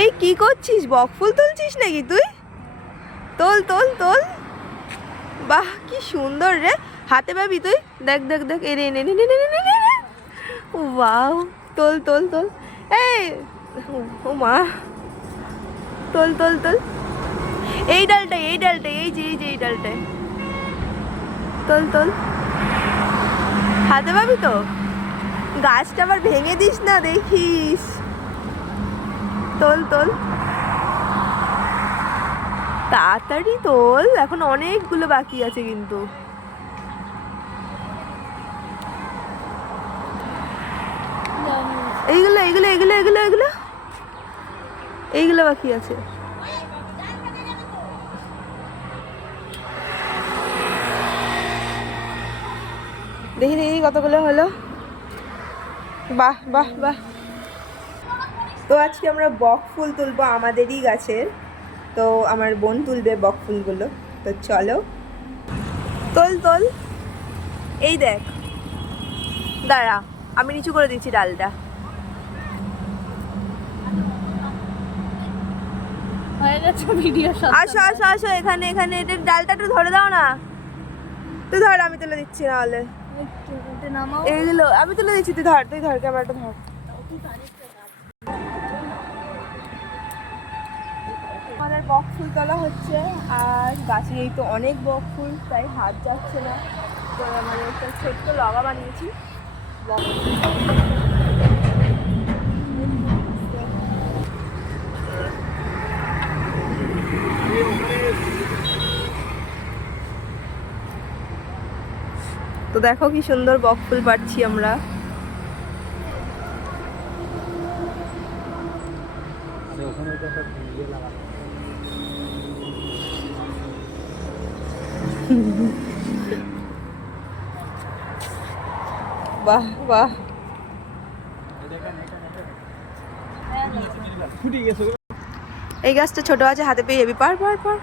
এই কি করছিস, বকফুল তুলছিস নাকি তুই? তোল তোল তোল, বাহ কি সুন্দর রে, হাতে পাবি তুই, দেখ দেখ দেখ, এ রে নে নে নে নে নে নে, ওয়াও, তোল তোল তোল, এই ও মা, তোল তোল তোল, এই ডালটাই এই ডালটাই, এই যে এই যে এই ডালটাই, তোল তোল, হাতে পাবি তো, গাছটা আবার ভেঙে দিস না দেখিস, তোল তোল, তাড়াতাড়ি তোল, এখন অনেকগুলো বাকি আছে কিন্তু। এইগুলো এইগুলো এগুলো এগুলো এগুলো এইগুলো বাকি আছে। দেখি দেখি কতগুলো হলো, বাহ বাহ বাহ। তো আজকে আমরা বক ফুল তুলবো আমাদেরই গাছের, তো আমার বোন তুলবে বক ফুলগুলো, তো চলো তোল তোল। এই দেখ, দাঁড়া আমি নিচু করে দিচ্ছি ডালটা। আসো আসো আসো, এখানে এখানে এটা ডালটা একটু ধরে দাও না, তুই ধর আমি তুলে দিচ্ছি, নাহলে এইগুলো আমি তুলে দিচ্ছি, তুই ধর তুই ধর, ক্যামেরাটা ধর। আমাদের বক ফুল তোলা হচ্ছে, আর গাছে এই তো অনেক বক ফুল, তাই হাত যাচ্ছে না, তো মানে একটা ছোট্ট লগা বানিয়েছি বক তো দেখো কি সুন্দর বক ফুল পাচ্ছি আমরা। বাহ বাহ, এই গাছটা ছোট আছে, হাতে পেয়ে যাবি, পার পার পার।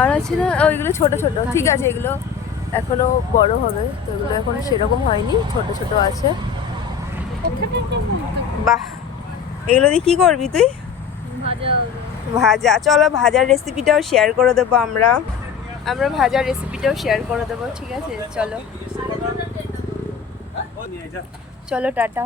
আর আছে না ওইগুলো ছোট ছোট, ঠিক আছে, এগুলো এখনো বড় হবে, তো এগুলো এখন সেরকম হয়নি, ছোট ছোট আছে। বাহ, এগুলো দিয়ে কি করবি তুই? ভাজা, চলো ভাজার রেসিপিটাও শেয়ার করে দেবো আমরা, ভাজার রেসিপিটাও শেয়ার করে দেবো, ঠিক আছে, চলো চলো টাটা।